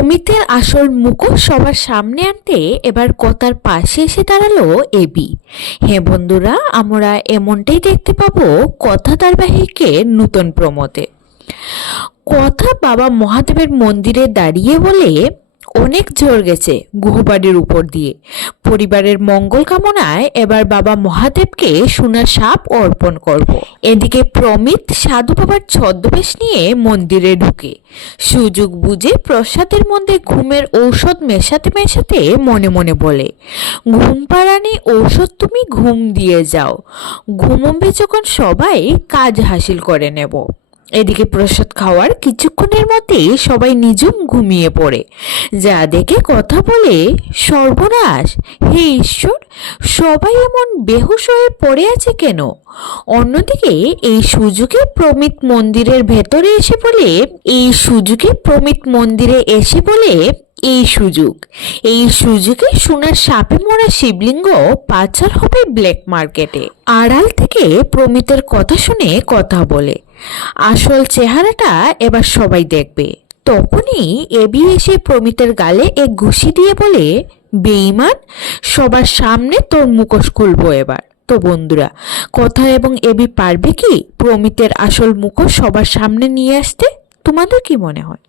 প্রমিতের আসল মুখোশ সবার সামনে আনতে এবার কথার পাশে এসে দাঁড়ালো এবি। হ্যাঁ বন্ধুরা, আমরা এমনটাই দেখতে পাবো কথা ধারাবাহিকের নতুন প্রমোতে। কথা বাবা মহাদেবের মন্দিরে দাঁড়িয়ে বলে, অনেক ঝড় গেছে গুহবাড়ির উপর দিয়ে, পরিবারের মঙ্গল কামনায় এবার বাবা মহাদেবকে সোনার সাপ অর্পণ করব। এদিকে প্রমিত সাধু বাবার ছদ্মবেশ নিয়ে মন্দিরে ঢুকে সুযোগ বুঝে প্রসাদের মধ্যে ঘুমের ঔষধ মেশাতে মেশাতে মনে মনে বলে, ঘুম পাড়ানি ঔষধ তুমি ঘুম দিয়ে যাও, ঘুমবে যখন সবাই কাজ হাসিল করে নেব। এদিকে প্রসাদ খাওয়ার কিছুক্ষণের মধ্যেই সবাই নিজুম ঘুমিয়ে পড়ে। যা দেখে কথা বলে, সর্বনাশ, হে ঈশ্বর, সবাই এমন বেহুশ হয়ে পড়ে আছে কেন? অন্যদিকে এই সুযোগে প্রমিত মন্দিরের ভেতরে এসে বলে, এই সুযোগে সোনার সাপে মোড়া শিবলিঙ্গ পাচার হবে ব্ল্যাক মার্কেটে। আড়াল থেকে প্রমিতের কথা শুনে কথা বলে, আসল চেহারাটা এবার সবাই দেখবে। তখনই এবি এসে প্রমিতের গালে এক ঘুষি দিয়ে বলে, বেঈমান, সবার সামনে তোর মুখোশ খুলবো এবার। তো বন্ধুরা, কথা এবং এবি পারবে কি প্রমিতের আসল মুখোশ সবার সামনে নিয়ে আসতে? তোমাদের কি মনে হয়?